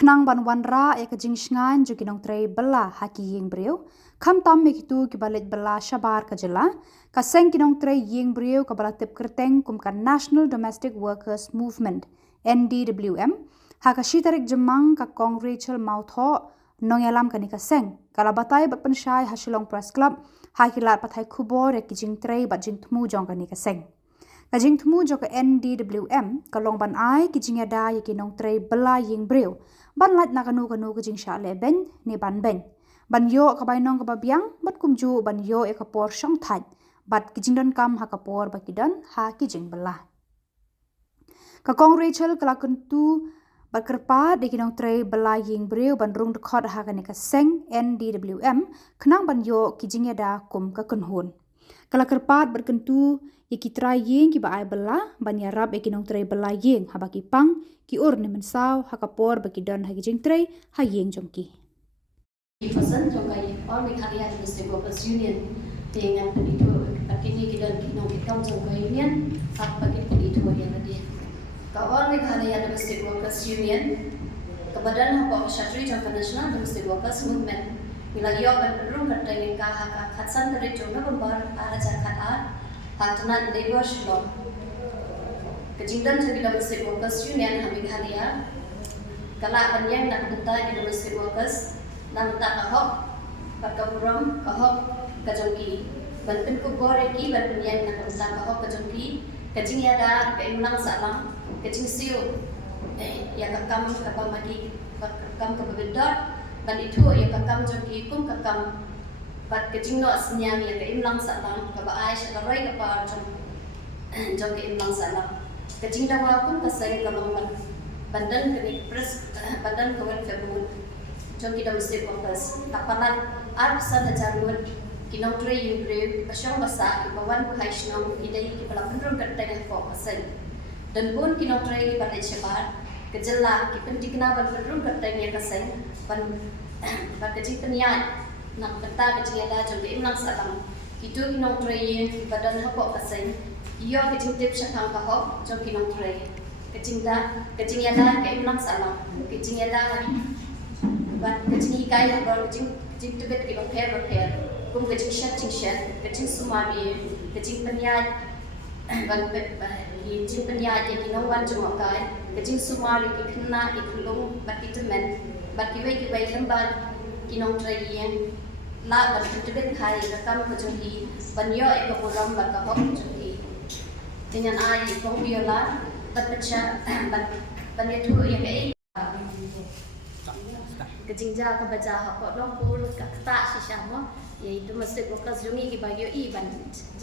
Knang ban wanra e ka jingsngan ju kinong trei bela haki ying breu kham tam me kitu ki balet bela shabar ka jela ka seng kinong trei ying breu ka bala tip kerteng kum ka National Domestic Workers Movement NDWM ha ka shitarik jemang ka kong Rachel Mautho nong yalam ka ni ka seng kala batai bat penshai ha Shillong Press Club ha kilat pathai khubor e ki jing trei bat jing thmu jong ka ni ka seng kajing thmu jo ka NDWM kalong ban ai ki jing ada ye ki nong trei bela ying breu ban lat na kanu ka jing sha le ben ni ban ben ban yo ka bai nong ka babiang bat kum ju ban yo e ka por shong thai bat ki jing don kam ha ka por ba ki don ha ki jing bela ka kong Rachel kala kuntu bat kerpa de ki nong trei bela ying breu ban rung de khot ha ka ni ka seng NDWM khnang ban yo ki jing ada kum ka kunhun kala kerpat berkentu iki trai yeng ki ba ai bela ban ya rab iki nong trai bela yeng ha baki pang ki ur ne mensau ha kapor baki don ha jing trai ha yeng jongki Person jokai all we carry at the Workers Union dengan itu pakini kita nong kita jokai union hak pakai itu yang tadi ka all we carry at the Workers Union kebadan hak Shatri Jangka National Domestic Workers Movement bila yo berperum bertanya ka hak khatsan dari jona bombar ara jakat hatunan labor law kejingdan jadi Domestic Workers Union hamil halia kala banyang nak bentar di Domestic Workers nam tak kahok perkaburam kahok kajongki banten ku gore ki banten yang nak bentar kahok kajongki kajing ada keimulang salam kajing siu ya kakam mati kakam kebedot ban itu ya kakam jongki pun kakam bat kajing no senyam ya keimulang salam kaba aish karai kapa jong keimulang salam kajing dawa pun kasai kalong bandan kini pres bandan kawan febun jong kita mesti fokus kapanan arsan hajarun kinong trei yugre pasyong basa ibawan ku haishnong idai ki pala pendrum kerteng fokusan dan pun kinong trei ki pada cepat kejela ki pentikna ban pendrum kerteng ya kaseng ban kecing peniat nak beta kecing ada jong imlang salam itu kinong trei badan hapok kaseng iyo kecing tip syakang kahok jong kinong trei kecing ada ke imlang salam kecing ada bat kecing ikai habor kecing tebet ki repair kum kecing shat kecing sumabi kecing peniat ban kecing peniat yang kinong wan jumakai kecing sumari ki kena ki kulung bat itemen bat ki wei lembar kinong trayen la bat tebet khai rakam kecing hi banyo ek program bat ka hok kecing dengan ai kong biola bat baca bat banyo tu yang kai kejingja ka baca hak dong pul ka kata sisamo yaitu Domestic Workers Jungi ki bagio iban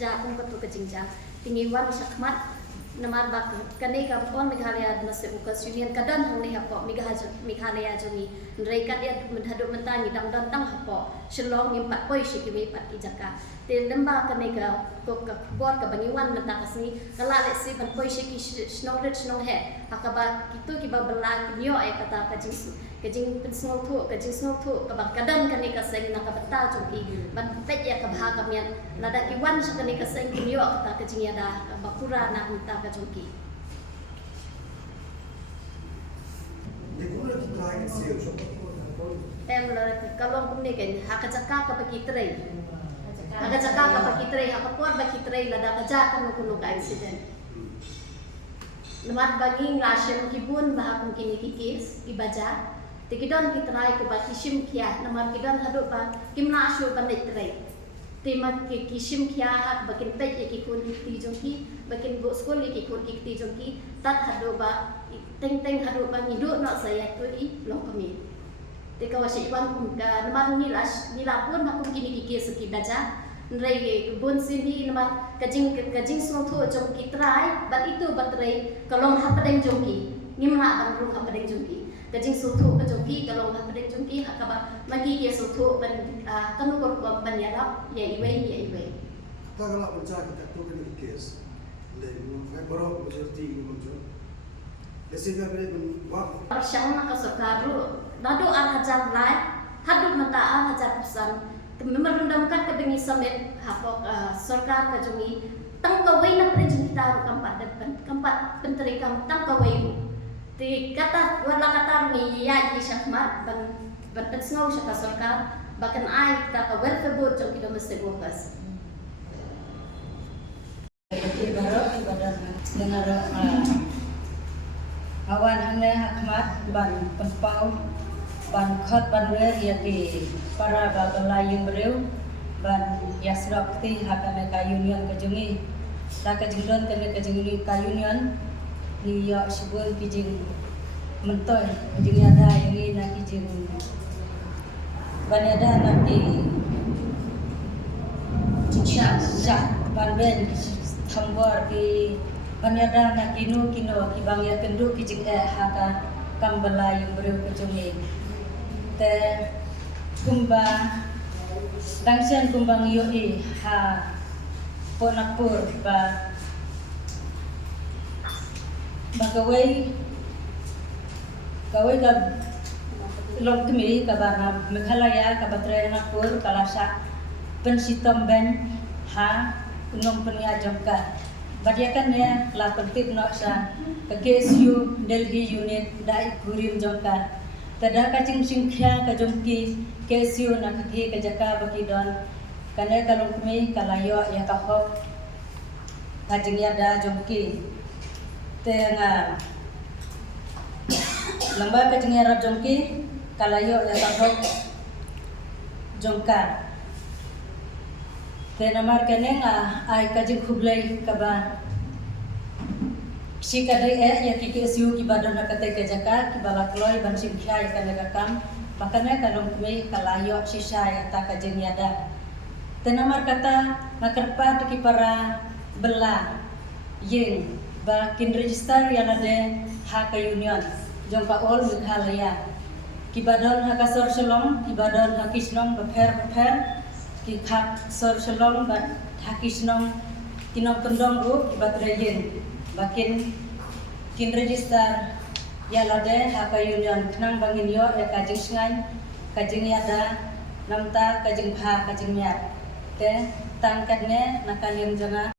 ja pun ka tu kejingja tingiwan sakmat namar bak kane ka pon Meghalaya Domestic Workers Union kadan hang ni hapo Meghalaya Jungi nreikat ya menhadu mentani dang tang hapo Shillong impat poi shikiwi pat ki jaka te lemba kane ka ko ka bor ka bangiwan menta kasni kala le si ban poi shiki snong he hakaba kitu ki ba bela nyo ay kata kajing pensong tu ka ba kadan kane ka seng na ka beta jongki ban pet ya ka bha ka mian nada ki wan sa kane ka seng nyo kata kajing ya da bakura na menta ka jongki kalau kumne kan hakajaka ka pakitrei hakajaka ka pakitrei hakapor pakitrei lada kaja kuno ka accident namat baging lasem kibun bahakun kini kikis ibaja tikidon kitrai ko bakishim kia namar kidon hadu pa kimna ashu banitrai tema kishim kia hak bakin pej ikikun kikti jongki bakin go school ikikun kikti jongki tat hadu ba teng hadu ba ngidu no saya tu i lokami teka wasi wan ka namar ni lapun hakun kini kikis ki baja nrei bun sini namar kajing song thu jong kitrai bat itu batrai kalong hapadeng jongki nimna ban ru hapadeng jongki kajing song thu ka jongki kalong hapadeng jongki hakaba magi ye song thu ban kanu ko ban yarap ye iwe kagala baca kita tu kena kes le boro majority muncul lesega bere wa persyang na kasakaru nado an hajar lai hadu mata an hajar pesan merendamkan kebengi sampai hapok sorkar kajungi tang kawai na prejin kita kampat depan kampat penteri kam tang kawai Ti kata wala kata mi ya di syakmat ban petsngau syaka sorka bahkan ai ta ka welfare board jong domestic workers. Ibarat dengar awan hangne hakmat ban penpau ban khot ban wer ya ki para babala yung breu ban yasrok ti hakane ka union ka jungi ta ka jingdon kene ka jungi ka union ni ya subul ki jing mentoy jing ada yung na ki jing ban ada na ki sya ban ben thambor ki banyada na kino ki bang ya kendu ki jing haka kambala yung breu ka jungi te kumba dangsian kumbang yoi ha ponapur ba bagawai ka long kemi ka bana Meghalaya ka batre napur kalasa pensitom ben ha kunong penia jongka badiakan ya la pentip no sa ka GSU Delhi unit dai kurim jongka tada kacing singkhya ka jongki GSU na kathi ka jaka bakidon kane kalong kemi kalayo ya ka hok kajing ya da jongki tenga lamba kajing ya rab jongki kalayo ya ka hok jongka te namar kene nga ai kajing khublai ka ba si kadai ya ki GSU ki badon na katai ka jaka ki balakloi ban singkhya ya kana kam makanya kalong kami kalayo sisa ya ta kajing yada tenamar kata makarpa ki para bela yeng ba kin register ya nade ha ka union jongka all Meghalaya ki badon ha ka sor selong ki badon ha kisnong beper ki khap sor selong ba ha kisnong kinong kendong ru ki batre yeng bakin kin register ya lade ha ka union knang bangin yo ya kajing sngai kajing yada namta kajing pha kajing nya te tangkatne nakalim janga